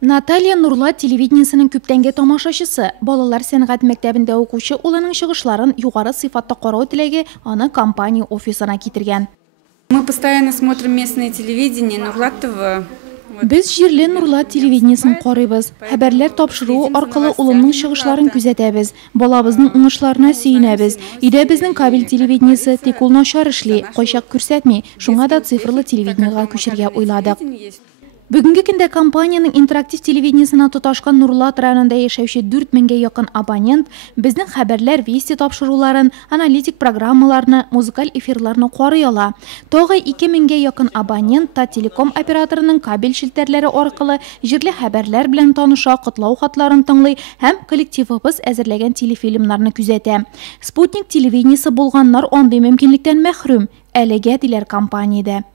Наталья Нурлат телевидениесінің күптәнге тамашашысы. Балалар сәнгать мәктәбендә укучы улының чыгышларын югары сыйфатта карау теләге аны компания офисына китергән. Мы постоянно смотрим местное телевидение, Нурлат ТВ. Без җирле Нурлат телевидениесен карыйбыз. Хәбәрләр тапшыру аркылы улымның чыгышларын күзәтәбез. Балабызның уңышларына сөенәбез. Өйдә безнең кабель телевидениесе тик ул начар эшли, кайчак күрсәтми. Шуңа да цифрлы телевидениегә күчәргә уйладык. Бүгінгі көндә компанияның интерактив телевидениесына тоташкан Нурлат районында яшәүче 4000-гә якын абонент безнең хәбәрләр, вести тапшыруларын, аналитик программаларны, музыкаль эфирларны карый ала. Тагы 2000-гә якын абонент Тателеком операторының кабель челтәрләре аркылы җирле хәбәрләр белән таныша, котлау хатларын тыңлый һәм коллективыбыз әзерләгән телефильмнарны күзәтә. Спутник телевидениесе булганнар андый мөмкинлектән мәхрүм, әлегә диләр компаниядә.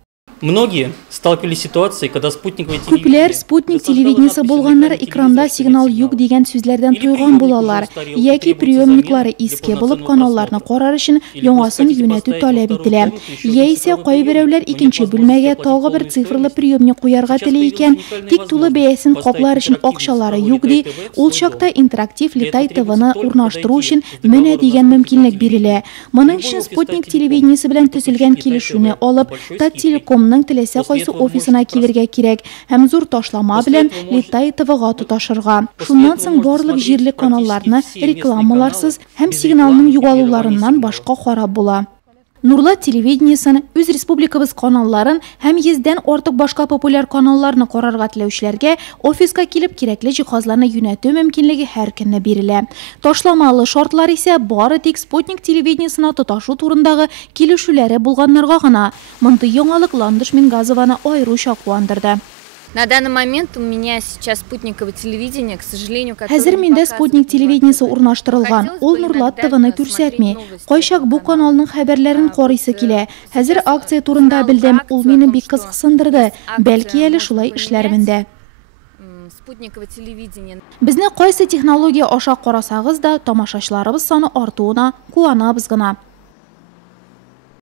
Многие сталкивались с ситуацией, когда спутниковые Күпләр спутник телевидениесе булганнар экранда сигнал юк дигән сүзләрдән туйган булалар. Яки приемниклары иске булып каналларны карар өчен яңасын юнәтү таләп ителә. Яисә кайберәүләр икенче бүлмәгә тагы бер цифрлы приемник куярга тели икән, тик тулы бәясен каплар өчен акчалары юк ди. Ул чакта интерактив Литай ТВны урнаштыру өчен менә дигән мөмкинлек бирелә. Моның өчен спутник телевидениесе белән төзелгән килешүне алып, Тателеком теләсә кайсы офисына килергә кирәк һәм зур ташлама белән Литай ТВга тоташырга. Шуннан соң барлык җирле каналларны рекламаларсыз һәм сигналның югалуларыннан башка карап була. Нурлат телевидениесен, үз республикабыз каналларын һәм 100дән артык башка популяр каналларны карарга теләүчеләргә офиска килеп кирәкле җиһазларны юнәтү мөмкинлеге һәр көнне бирелә. Ташламалы шартлар исә бары тик спутник телевидениесына тоташу турындагы килешүләре булганнарга гына. Мондый яңалык Ландыш Мингазованы аеруча куандырды. На данный момент у меня сейчас спутниковое телевидение, к сожалению, Хәзер миндә спутник телевидениесе урнаштырылган. Ул Нурлат ТВны күрсәтми. Кайчак бу каналның хәбәрләрен карыйсы килә. Хәзер акция турында белдем, ул мине бик кызыксындырды. Бәлки әле шулай эшләрмен дә. Спутниковое телевидение. Безне кайсы технология аша карасагыз да тамашачыларыбыз саны артуына куанабыз гына.